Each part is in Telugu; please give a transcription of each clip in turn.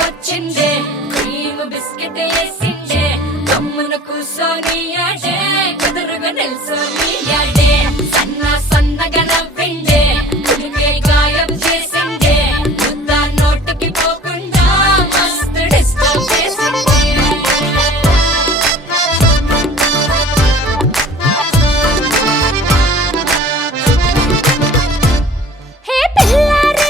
వచ్చిందే క్రీమ్ బిస్కెట్ వేసిందే గమ్మున కూసోని ఆడే కుదురుగా నిల్సోని ఆడే సన్నగా నవ్విందే కుడికే గాయం చేసిందే ముద్ద నోటికి పోకుండా మస్తు డిస్టర్బ్ చేసిందే హే పిల్లారే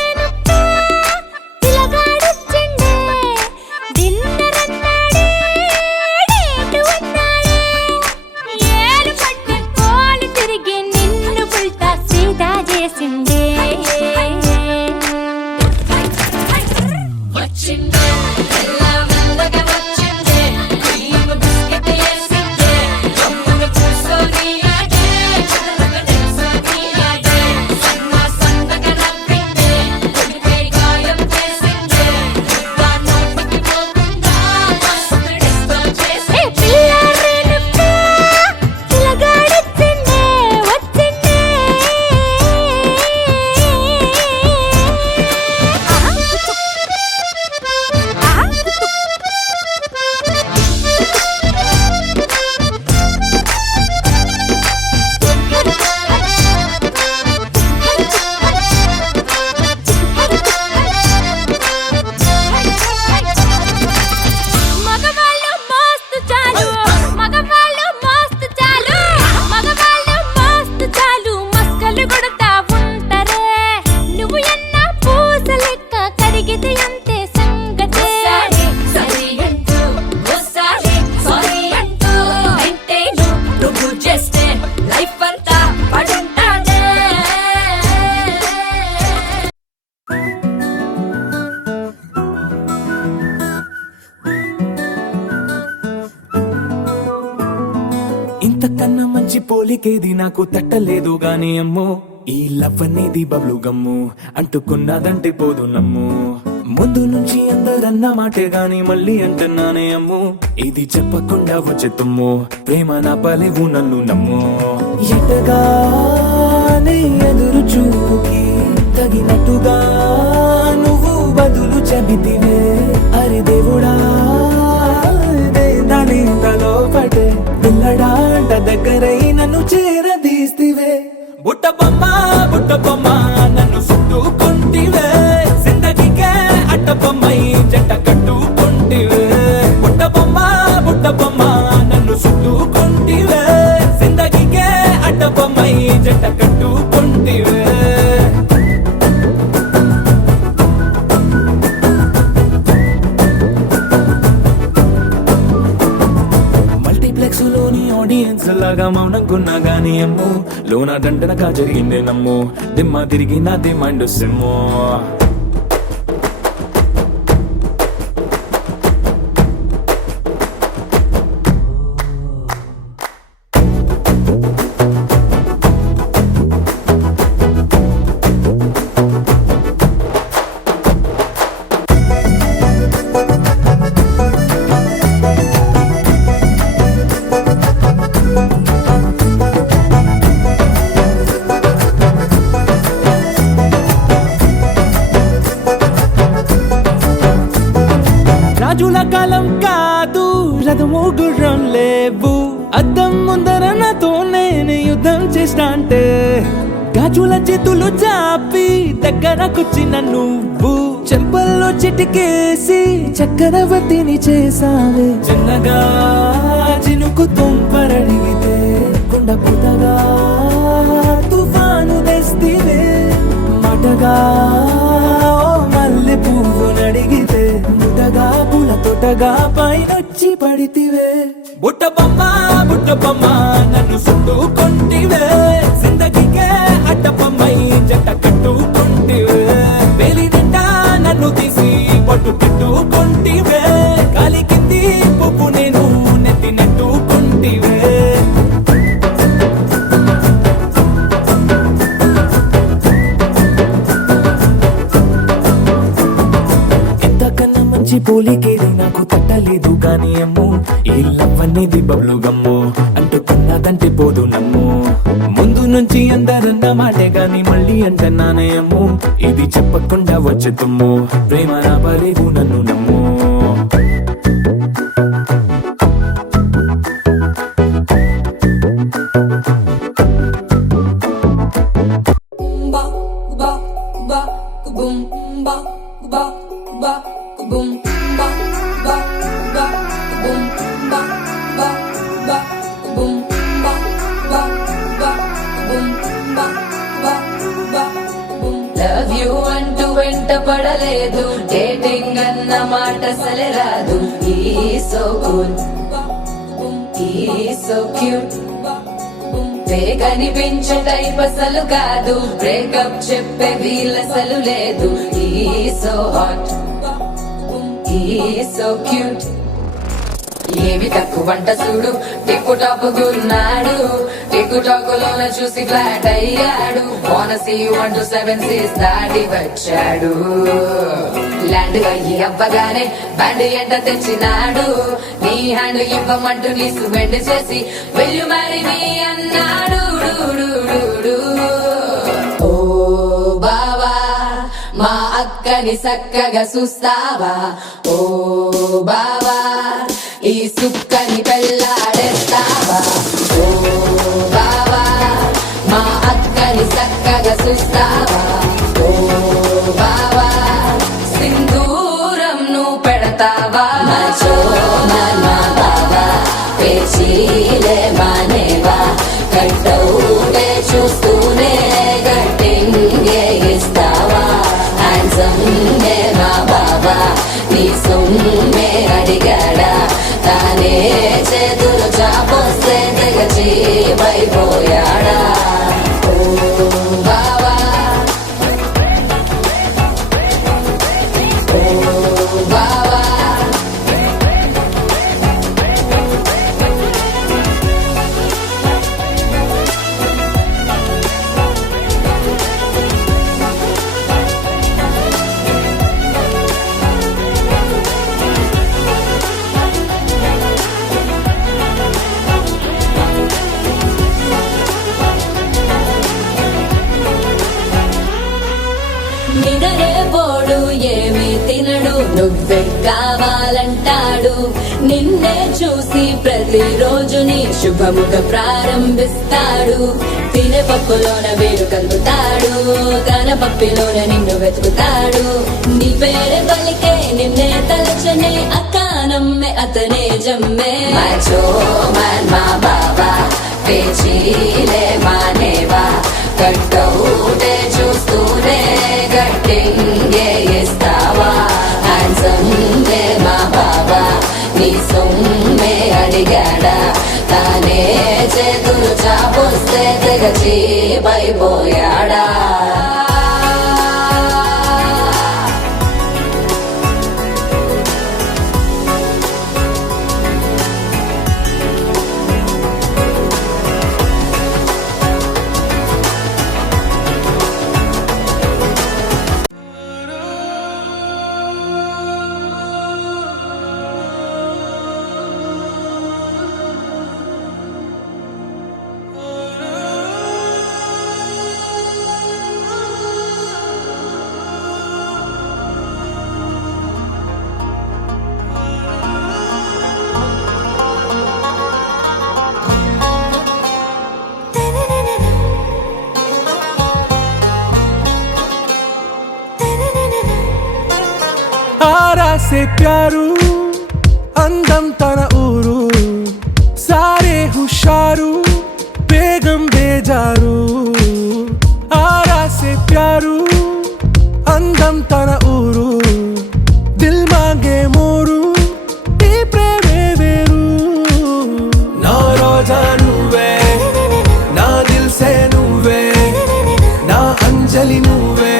ఇంతకన్నా మంచి పోలికేది నాకు తట్టలేదు గాని అమ్మో ఈ లవ్ అనేది బబ్లు గమ్ము అంటుకున్నదంటే పోదు నమ్ము ముందు నుంచి అందరన్న మాటే గాని మళ్ళీ అంటున్నానే అమ్ము ఇది చెప్పకుండా వచ్చే తుమ్ము ప్రేమ నా పలేవు నన్ను నమ్ము ఎటగానే ఎదురు చూకి తగినట్టుగా నువ్వు బదులు చెబితివే అరి దేవుడా దాని తలో పటే పిల్లడాంట దగ్గరై నన్ను చేరదీస్తివే బుట్ట బొమ్మ నన్ను చుట్టుకుంటివే జిందగీకే అట్ట బొమ్మై జంట కట్టుకుంటివే బుట్ట బొమ్మ నన్ను చుట్టుకుంటివే జిందగీకే అట్ట బొమ్మై జంట కట్టుకుంటివే లోని ఆడియన్స్ లాగా మౌనంకున్నా గానీ అమ్ము లోన దండనగా జరిగిందే నమ్ము దిమ్మ తిరిగి నా దిమ్మండు సిమ్ము రాజుల కాలం కాదు రథము గుర్రం లేవు అద్దం ముందర నాతో నేను యుద్ధం చేస్తా అంటే గాజుల చేతులు చాపి దగ్గరకొచ్చిన నువ్వు చెంపల్లో చిటికేసి చక్రవర్తిని చేసావే చిన్నగా చినుకు తుంపరడిగితే కొండ పుటగా తుఫాను తెస్తివే మాటగా మల్లె పువ్వు నడిగితే ముటగా పుల తోటగా పైనొచ్చి పడితివే బుట్ట బొమ్మ నన్ను చుట్టుకుంటివే జిందగీకే అట్ట బొమ్మై జంట కట్టుకుంటివే వేలి నిండా నన్ను తీసి పట్టు పెట్టుకుంటివే కాలి కింది పువ్వు నేను నెత్తి నెట్టుకుంటివే పోలికేది నాకు నాకు తట్టలేదు కానీ అమ్ము ఈ లవ్ అనేది బబ్లు గమ్ము అంటుకున్నదంటే పోదు నమ్ము ముందు నుంచి అందరన్న మాటే గాని మళ్ళీ అంటున్నానే అమ్ము ఇది చెప్పకుండా వచ్చే తుమ్ము ప్రేమ నా పరేగు నన్ను నమ్ము ba ba ba boom ba ba ba boom ba ba ba boom ba ba ba boom ba ba ba boom ba ba ba boom love you అంటూ వెంట పడలేదు డేటింగ్ అన్న మాట అసలే రాదు ఈ సో కూల్ ఈ సో క్యూట్ కనిపించే టైప్ అసలు కాదు బ్రేకప్ చెప్పే వీల్ అసలు లేదు ఈ సో హాట్ ఈ సో క్యూట్ ఏమి తక్కువ వంట చూడు టిక్కు టాప్ గున్నాడు టిక్కు టాక్ లోన చూసి ఫ్లాట్ అయ్యాడు బోనస్ 127 దాటి వచ్చాడు ల్యాండ్ అయ్యి అవ్వగానే బ్యాండ్ ఎంట తెచ్చినాడు నీ హ్యాండ్ ఇవ్వమంటూ నీ సువెండ్ చేసి వెళ్ళు మరి నీ అన్నాడు ఓ బావా మా అక్కని చక్కగా చూస్తావా ఓ బావా ఈ సుక్కని పెళ్ళాడేస్తావా ఓ బావా మా అక్కని చక్కగా చూస్తావా ఓ బావా సింధూరం నువ్వు పెడతావా మచో మా బావా పేచీలే మానేవా కట్టౌటే చూస్తూనే గట్టింగే ఇస్తావా హ్యాండ్సమ్ మా బావా నీ సొమ్మే అడిగాడా తానే చేతులు చాపొస్తే తెగచి పైపోయాడా ఓ బావా ఓ బావా నిదరే పోడు ఏమి తినడు నువ్వే కావాలంటాడు నిన్నే చూసి ప్రతిరోజు నీ శుభముగా ప్రారంభిస్తాడు తినే పప్పులోన వేరు కలుపుతాడు తన పప్పిలోన నిన్ను వెతుకుతాడు నీ పేరే పలికే నిన్నే తలచనే అక్కానమ్మే అతనే జమ్మే మచో మా బాబా పేచీలే మానేవా కట్టౌటే చూస్తూనే గట్టింగే ఇస్తావా హ్యాండ్సమ్ మా బాబా నీ సొమ్మే అడిగాడా తానే చేతులు చాపొస్తే తెగచి పైపోయాడా आरा से प्यारू అందం తన ఊరు సారే హుషారు బేగం బేజారు ఆరా से प्यारू అందం తన ఊరు దిల్ మాంగే మోరు ఈ ప్రేమే వేరు నా రోజా నువ్వే నా దిల్ సే నువ్వే నా అంజలి నువ్వే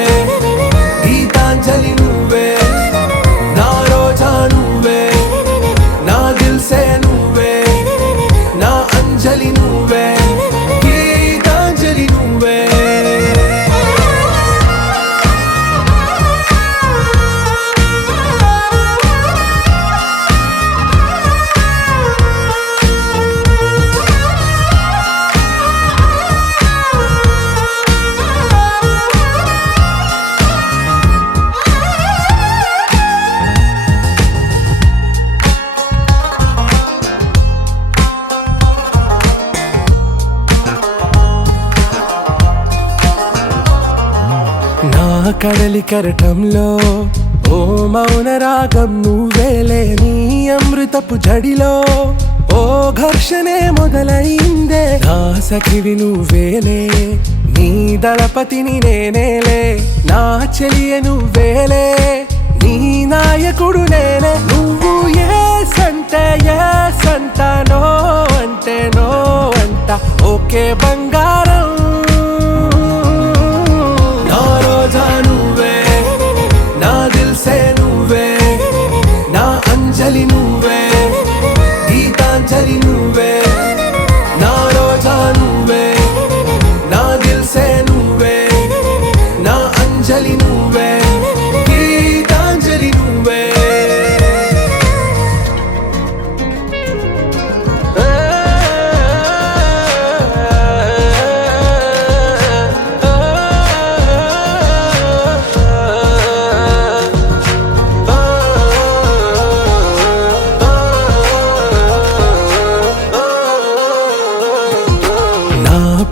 గీతాంజలి నువ్వే నా రోజా నువ్వే నా దిల్ సే నువ్వే నా అంజలి నువ్వే గీతాంజలి నువ్వే కడలి కెరటంలో ఓ మౌన రాగం నువ్వేలే నీ అమృతపు జడిలో ఓ ఘర్షణే మొదలైందే నా సఖివి నువ్వేలే నీ దళపతిని నేనేలే నా చెలియ నువ్వేలే నీ నాయకుడు నేనే నువ్వు ఏ సంట నో అంటే నో అంట ఓకే బంగారం నా రోజా నువ్వే నా దిల్సే నువ్వే నా అంజలి నువ్వే గీతాంజలి నువ్వే నా రోజా నువ్వే నా దిల్సే నువ్వే నా అంజలి నువ్వే గీతాంజలి నువ్వే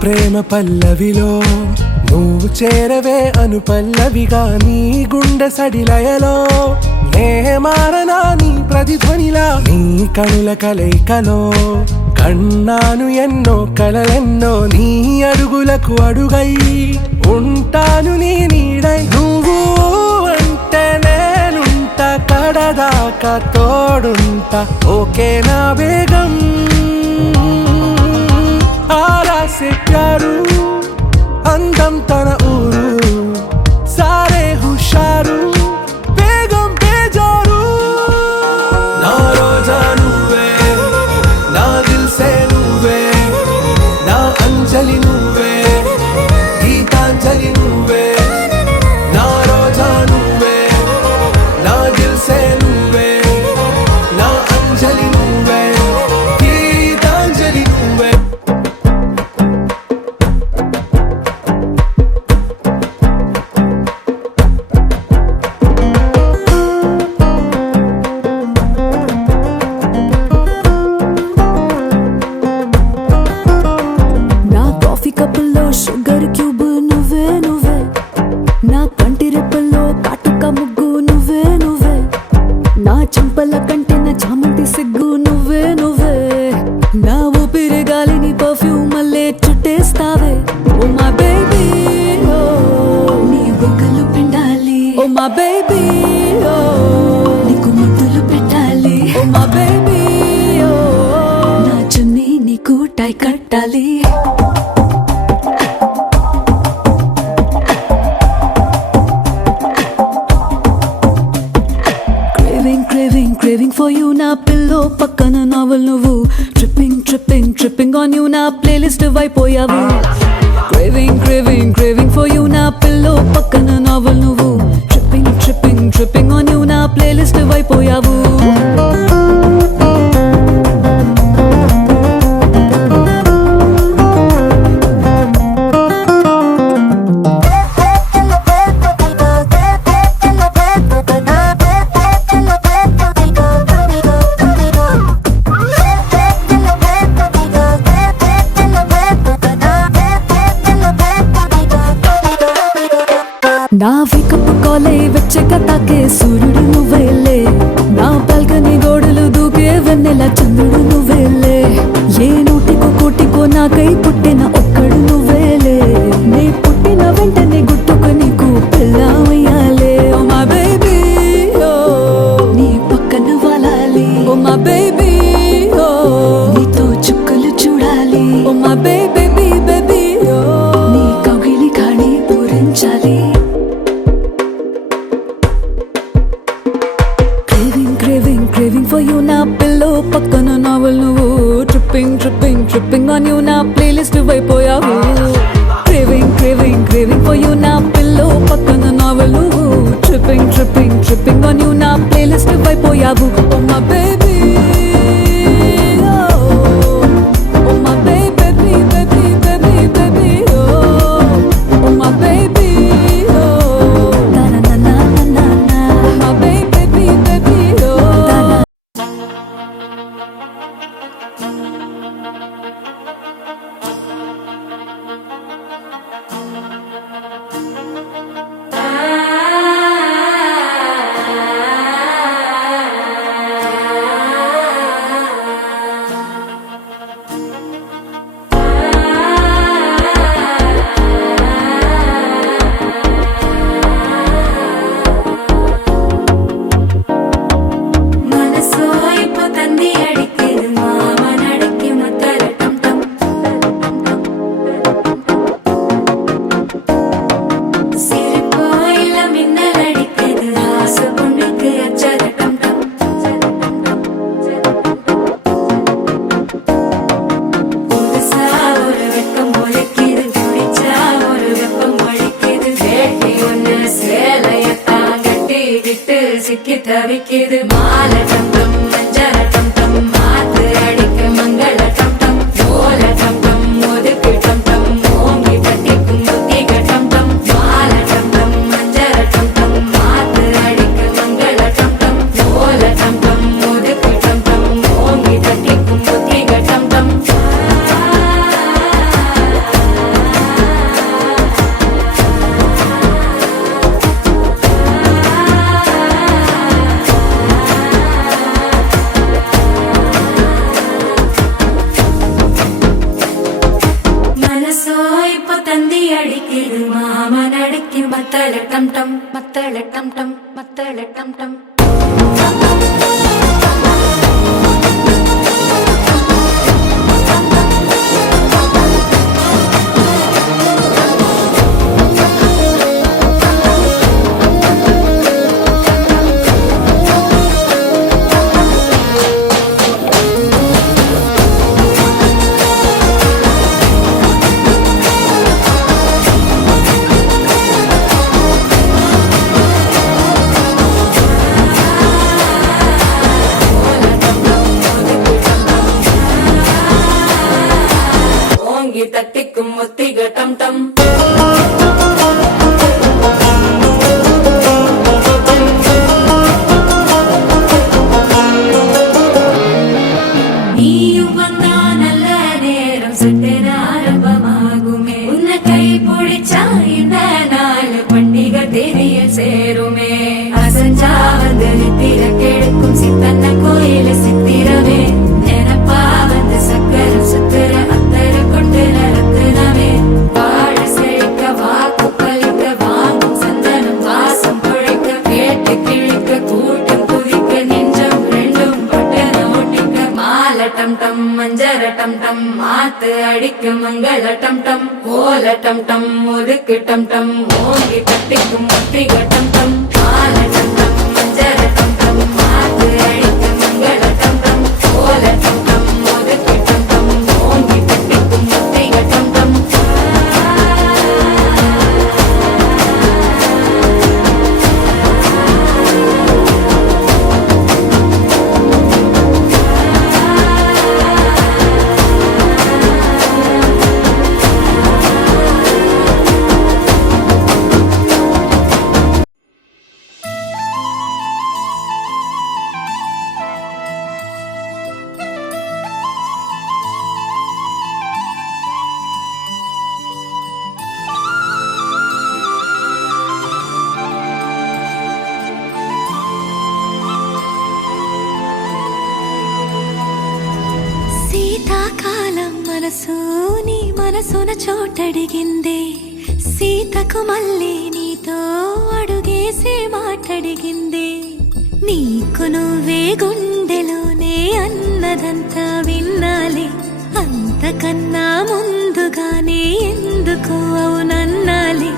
ప్రేమ పల్లవిలో నువ్వు చేరవే అను పల్లవిగా నీ గుండె సడిలయలో నే మారనా నీ ప్రతిధ్వనిలా నీ కనుల కలయికలో కన్నాను ఎన్నో కలలెన్నో నీ అడుగులకు అడుగై ఉంటాను నీ నీడై నువ్వు అంటే నేనుంట కడదాకా తోడుంటా ఓకే నా బేగం आरा से प्यारू अंदम तन ऊरू सारे हुशारू बेगम बेजारू ना रोजा नुवे ना दिल से नुवे ना अंजलि नुवे गीतांजलि नुवे ना रोजा नुवे ना दिल से नुवे ना अंजलि नुवे गीतांजलि नुवे కప్పుల్లో షుగర్ క్యూబ్ నువ్వే నువ్వే నా కంటి రెప్పల్లో కాటుక ముగ్గు నువ్వే నువ్వే నా చెంపల కంటే నా చామంతి సిగ్గు నువ్వే నువ్వే నా ఊపిరి గాలిని పర్ఫ్యూమ్ మల్లే చుట్టేస్తావే ఓ మా బేబీ ఓ నీ బుగ్గలు పిండాలి ఓ మా బేబీ ఓ నీకు ముద్దులు పెట్టాలి ఓ మా బేబీ ఓ నా చున్నీ నీకు టై కట్టాలి Craving for you na pillow pakkana novel nuvu tripping on you na playlist vaipoyavu craving for you na pillow pakkana novel nuvu tripping on you na playlist vaipoyavu నా వేకప్ కాలే వెచ్చగా తాకే సూర్యుడు నువ్వేలే నా బాల్కనీ గోడలు దూకే వెన్నెల చంద్రుడు నువ్వేలే ఏ నూటికో కోటికో నాకై పుట్టిన ఒక్కడు నువ్వేలే నే పుట్టిన వెంటనే గుట్టుకు నీకు పిల్లవయ్యాలే ఓ మా బేబీ ఓ నీ పక్కన వాలాలి ఓ మా బేబీ ఓ నీతో చుక్కలు చూడాలి ఓ మా బేబీ బేబీ ఓ నీ కౌగిలి ఖాళీ పూరించాలి Craving for you na pillow pakkana novel nuvu tripping on you na playlist vaipoyavu craving for you na pillow pakkana novel nuvu tripping on you na playlist vaipoyavu oh my baby oh my baby oh my baby na na na na na my baby oh தவிக்கு தவிக்குது மாலை டம் டம் மஞ்சள டம் டம் மாத்து அடிக்க மங்கள டம் டம் ஓல டம் டம் ஒதுக்கு டம் டம் ஓங்கி தட்டிக்கும் புத்திக டம் டம் மாலை டம் டம் மஞ்சள டம் டம் மாத்து அடிக்க மங்கள டம் டம் ஓல டம் டம் ஒதுக்கு டம் டம் ஓங்கி தட்டிக்கும் புத்திக டம் டம் మనసో ఇప్పు తంది అడికిడు మామ నడికి మత్తళ టం టం మత్తళ టం టం మత్తళ టం టం ஓங்கி தட்டிக்கும் ஒத்திக டம் டம் நீயும் வந்தா நல்ல நேரம் சட்டென ஆரம்பமாகுமே உன்னை கை பிடிச்சா இந்த நாள் பண்டிகை தெரிய சேருமே அசஞ்சா வந்து நித்திர கெடுக்கும் சித்தன்ன கோயில சித்திரமே நினப்பா வந்து சக்கரம் சுத்துற அத்தர கொண்டு நடத்துனவே வாழ செழிக்க வாக்கு பலிக்க வாங்கும் சந்தனம் வாசம் பொழைக்க கேட்டு கிழிக்க கூட்டம் குதிக்க நெஞ்சம் ரெண்டும் பட்டன ஒட்டிக்க மாலை டம் டம் மஞ்சர டம் டம் மாத்து அடிக்க மங்கள டம் டம் ஓல டம் டம் ஒதுக்கு டம் டம் ஓங்கி தட்டிக்கும் ஒத்திக டம் டம் மாலை டம் டம் மஞ்சர டம் டம் மாத்து அடிக்க மங்கள டம் டம் ஓல டம் டம் ஒதுக்கு டம் டம் ஓங்கி தட்டிக்கும் ஒத்திக டம் டம் శీతాకాలం మనసు నీ మనసున చోటడిగిందే సీతకు మళ్ళీ నీతో అడుగేసి మాటడిగిందే నీకు నువ్వే గుండెలోనే అన్నదంతా విన్నాలే అంతకన్నా ముందుగానే ఎందుకు అవునన్నాలే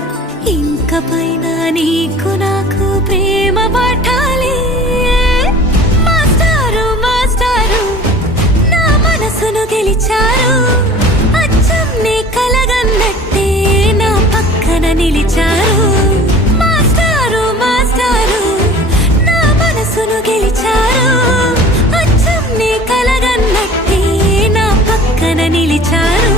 ఇంక పైన నీకు నాకు ప్రేమ పట్టాలి మాస్టారు మాస్టారు నా మనసును గెలిచారు అచ్చం నీ కలగన్నట్టే నా పక్కన నిలిచారు మాస్టారు మాస్టారు నా మనసును గెలిచారు అచ్చం నీ కలగన్నట్టే నా పక్కన నిలిచారు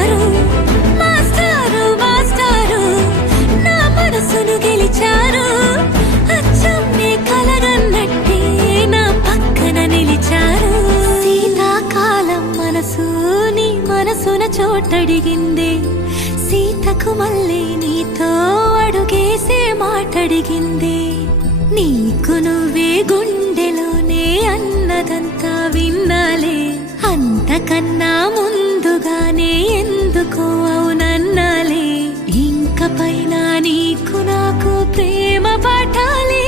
నిలిచారు. మాస్టారు మాస్టారు నా మనసును గెలిచారు. అచ్చం నే కలగన్నట్టే నా పక్కన నిలిచారు. శీతాకాలం మనసు నీ మనసున చోటడిగింది. సీతకు మళ్ళీ నీతో అడుగేసే మాటడిగింది. నీకు నువ్వే గుండెలోనే అన్నదంతా విన్నాలే. అంతకన్నా ముందుగానే ఎందుకో అవునన్నాలే. ఇంక పైన నీకు నాకు ప్రేమ పాఠాలే.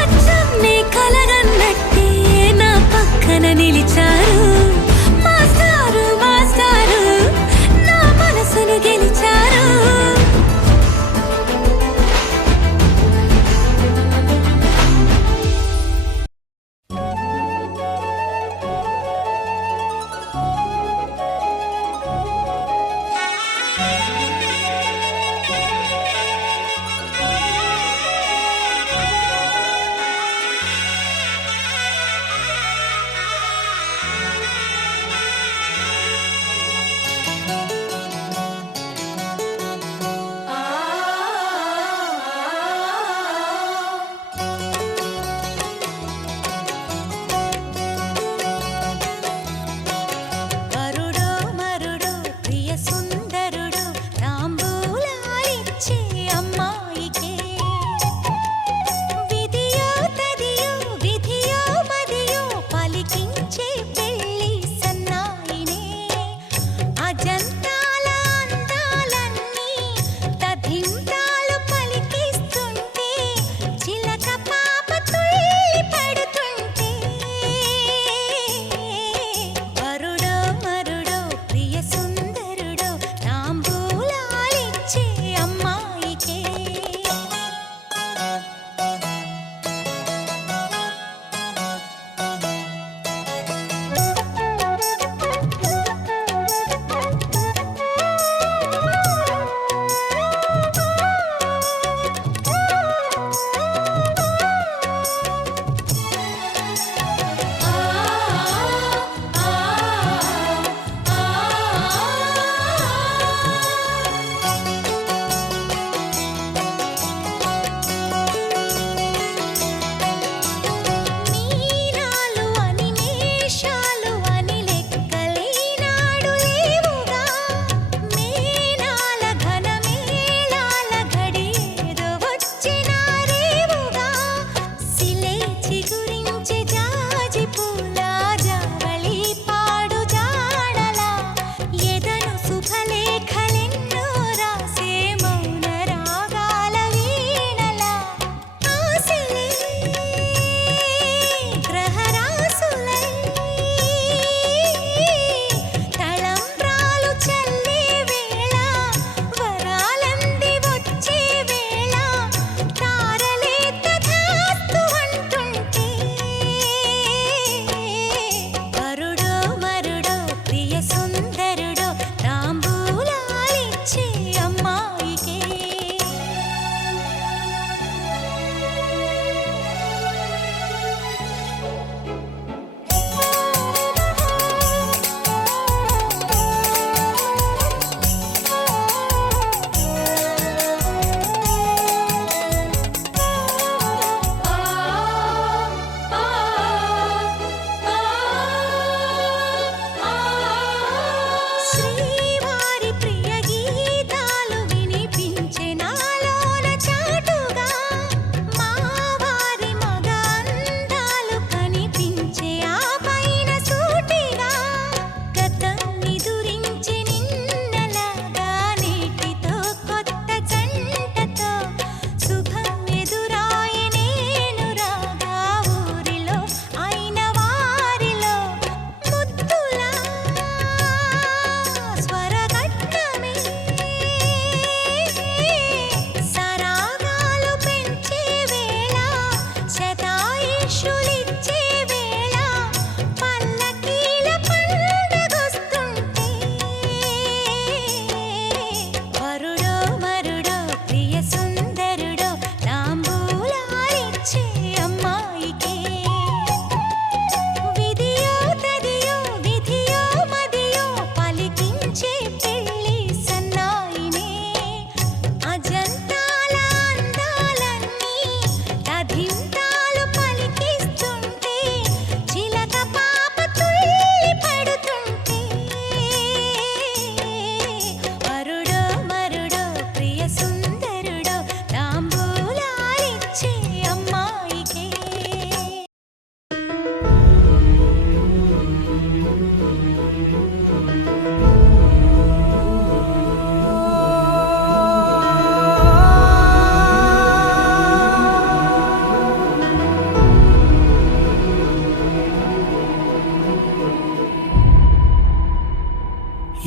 అచ్చం నే కలగన్నట్టే నా పక్కన నిలిచారు. మాస్టారు మాస్టారు నా మనసును గెలిచారు.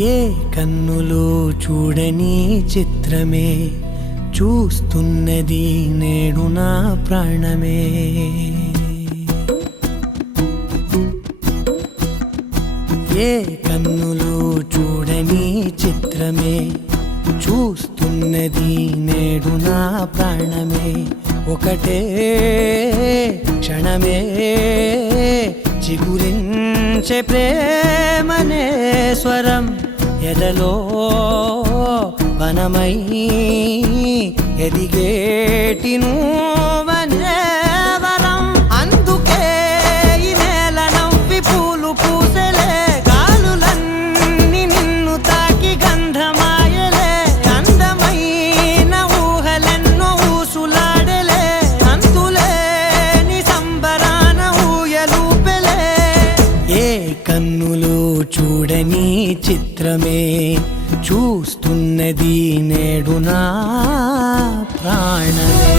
ఏ కన్నులో చూడని చిత్రమే చూస్తున్నది నేడు నా ప్రాణమే. ఏ కన్నులో చూడని చిత్రమే చూస్తున్నది నేడు నా ప్రాణమే. ఒకటే క్షణమే చిగురించే ప్రేమనే స్వరం ఎదలో వనమై ఎదిగేటి నువ్వనే వరం. అందుకే ఈ నేల నవ్వి పూలు పూసెలే, గాలులన్నీ నిన్ను తాకి గంధమాయలే. అందమైన ఊహలెన్నో ఊసులాడలే, అంతులేని సంబరాన ఊయలూపెలే. ఏ కన్నులో చూడని చిత్రమే చూస్తున్నది నేడు నా ప్రాణమే.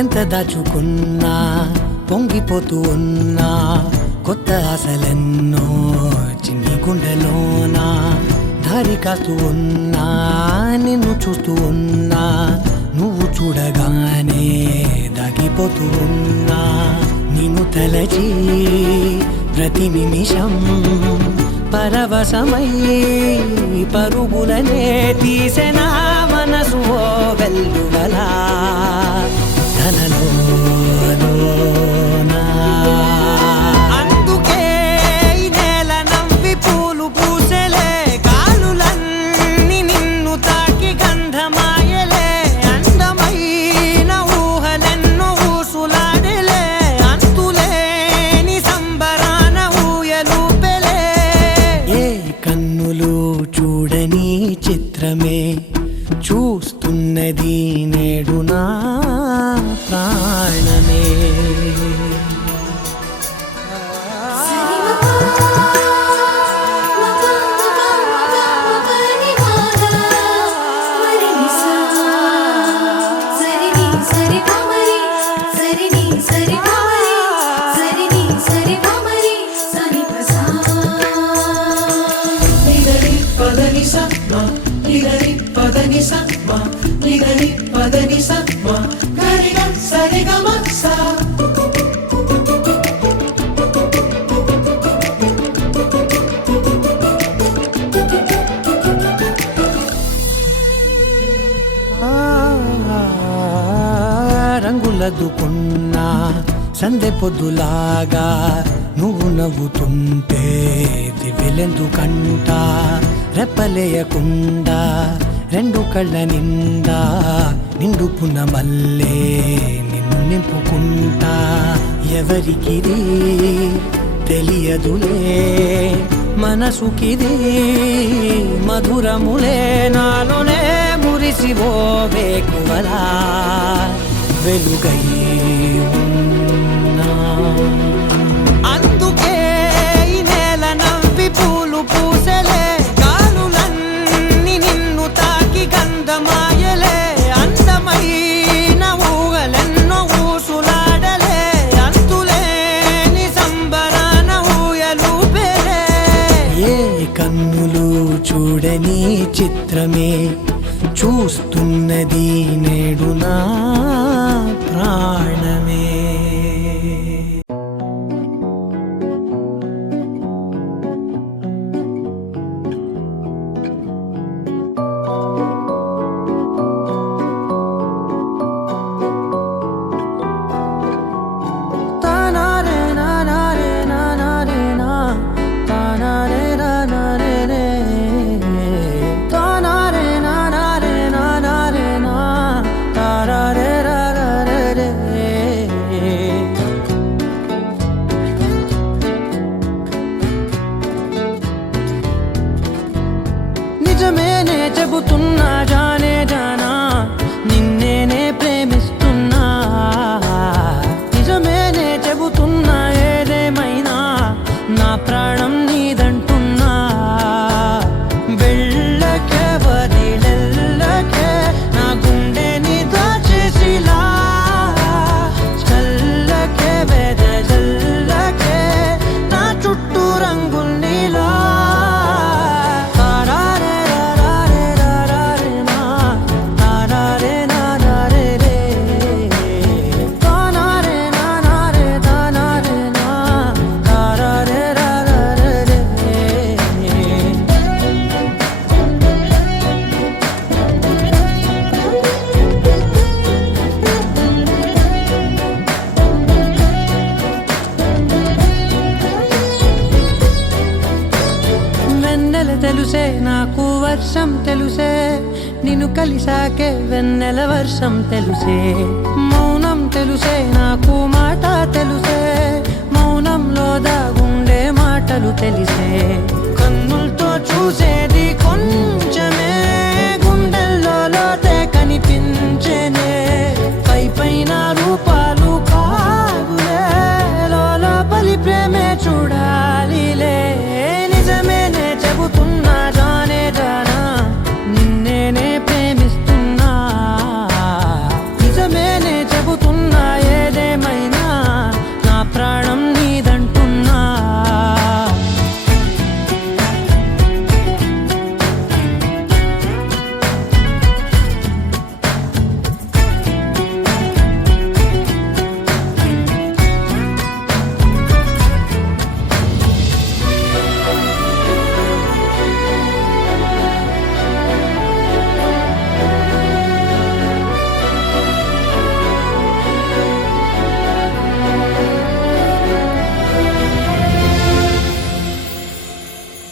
ఎంత దాచుకున్నా పొంగిపోతూ ఉన్నా, కొత్త ఆశలెన్నో చిన్ని గుండెలోనా. దారి కాస్తూ ఉన్నా, నిన్ను చూస్తూ ఉన్నా, నువ్వు చూడగానే దాగిపోతూ ఉన్నా. నిన్ను తలచి ప్రతి నిమిషం పరవశమై పరుగులనే తీసెనా మనసు ఓ వెల్లువలా. అందుకే ఈ నేల నవ్వి పూలు పూసెలే, గాలులన్నీ నిన్ను తాకి గంధమాయలే. అందమైన ఊహలెన్నో ఊసులాడలే, అంతులేని సంబరాన ఊయలూపెలే. ఏ కన్నులు చూడని చిత్రమే చూస్తున్నది నేడు నా ప్రాణమే. రంగులదుకున్నా సందె పొద్దులాగా నువ్వు నవ్వుతుంటే దివ్వెలెందుకంట. రెప్పలేయకుండా రెండు కళ్ళ నిండా నిండుకున్న మల్లే నిన్ను నింపుకుంటా. ఎవరికిది తెలియదులే మనసుకిది మధురములే, నాలోనే మురిసివో వేకువలా వెలుగై ఉన్నా. అందుకే ఈ నేల నవ్వి పూలు పూసెలే, గాలులన్నీ నిన్ను తాకి గంధమాయలే. అందమైన ఊహలెన్నో ఊసులాడలే, అంతులేని సంబరాన ఊయలూపెలే. ఏ కన్నులు చూడని చిత్రమే చూస్తున్నది నేడు నా ప్రాణమే. నిజమేనే చెబుతున్నా జానే జానా నిన్నేనే ప్రేమిస్తున్నా నిజమేనే చెబుతున్నా ఏదేమైనా నా ప్రాణం నీదంటున్నా వెళ్ళకే వదిలెళ్ళకే నా గుండెని దాచేసిలా చల్లకే వెదజల్లకే నా చుట్టూ రంగుల్నిలా తారారే రారే రారే నా తారారే నారే రే తానారే నారే తానారే నా తారారే రారే రే వెన్నెల తెలుసే నాకు వర్షం తెలుసే నిన్ను కలిసాకే వెన్నెల వర్షం తెలుసే మౌనం తెలుసే నాకు మాట తెలుసే మౌనంలో దాగుండే మాటలు తెలిసే కన్నులతో చూసేది కొంచెమే గుండెల్లో లోతే కనిపించేనే పై పైన రూపాలు కాగులే లోపలి ప్రేమే చూడాలిలే నిజమేనే చెబుతున్నా జానే జానా నిన్నేనే ప్రేమిస్తున్నా నిజమేనే చెబుతున్నా ఏదేమైనా నా ప్రాణం నీదంటున్నా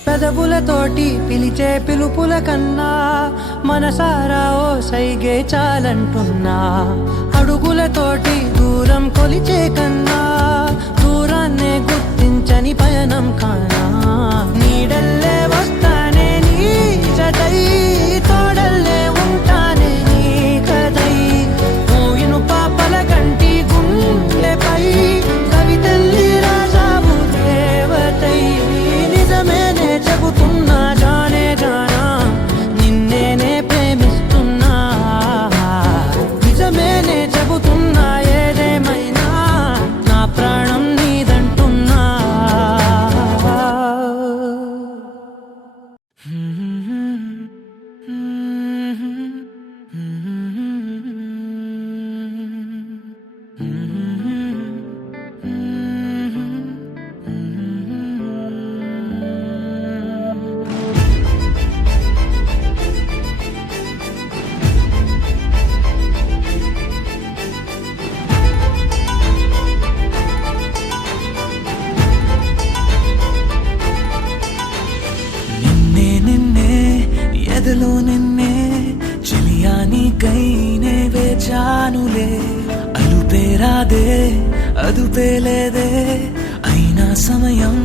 పెదవులతోటి పిలిచే పిలుపుల కన్నా మనసారా ఓ సైగే చాలంటున్నా అడుగులతోటి దూరం కొలిచే కన్నా దూరాన్నే గుర్తించని పయనం కానా నీడల్లే వస్తానే నీ జతై తోడల్లే ఉంటానే నీ కదై మోయిను పాపల కంటి గుండెపై కవితల్లి రాజావు దేవతై నిజమేనే చెబుతున్నా జానే జానా నిన్నేనే ప్రేమిస్తున్నా నిజమేనే చెబుతున్నా ఏదేమైనా నా ప్రాణం నీదంటున్నా నిన్నే నిన్నే ఎదలో నిన్నే చెలియానికైనే వేచానులే అలుపేరాదే అదుపేలేదే అయినా సమయం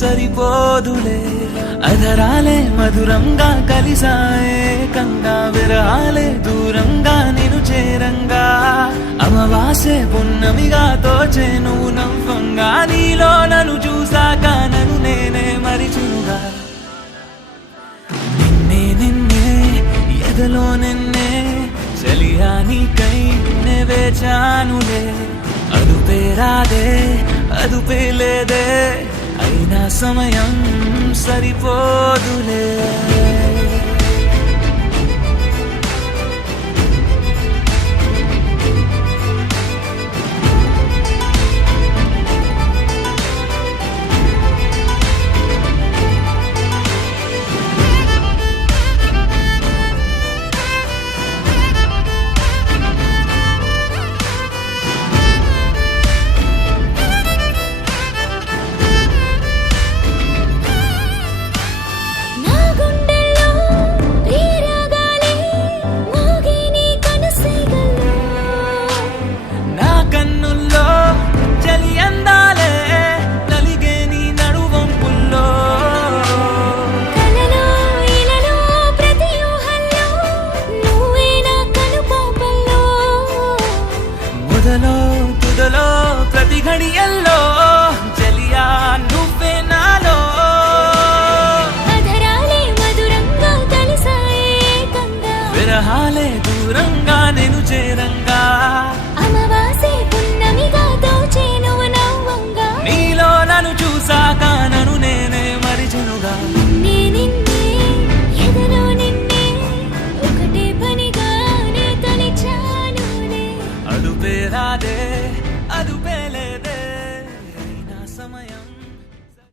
సరిపోదులే అధరాలే మధురంగా కలిసాయే కంగా విరహాలే దూరంగా నిన్ను చేరంగా అమవాసే పున్నమిగా తోచే నువ్వు నవ్వంగా నీలో నన్ను చూసాక నన్ను నేనే మరిచునుగా నిన్నే నిన్నే ఎదలో నిన్నే చెలియానికై నే వేచానులే అదుపేరాదే అదుపేలేదే అయినా సమయం సరిపోదులే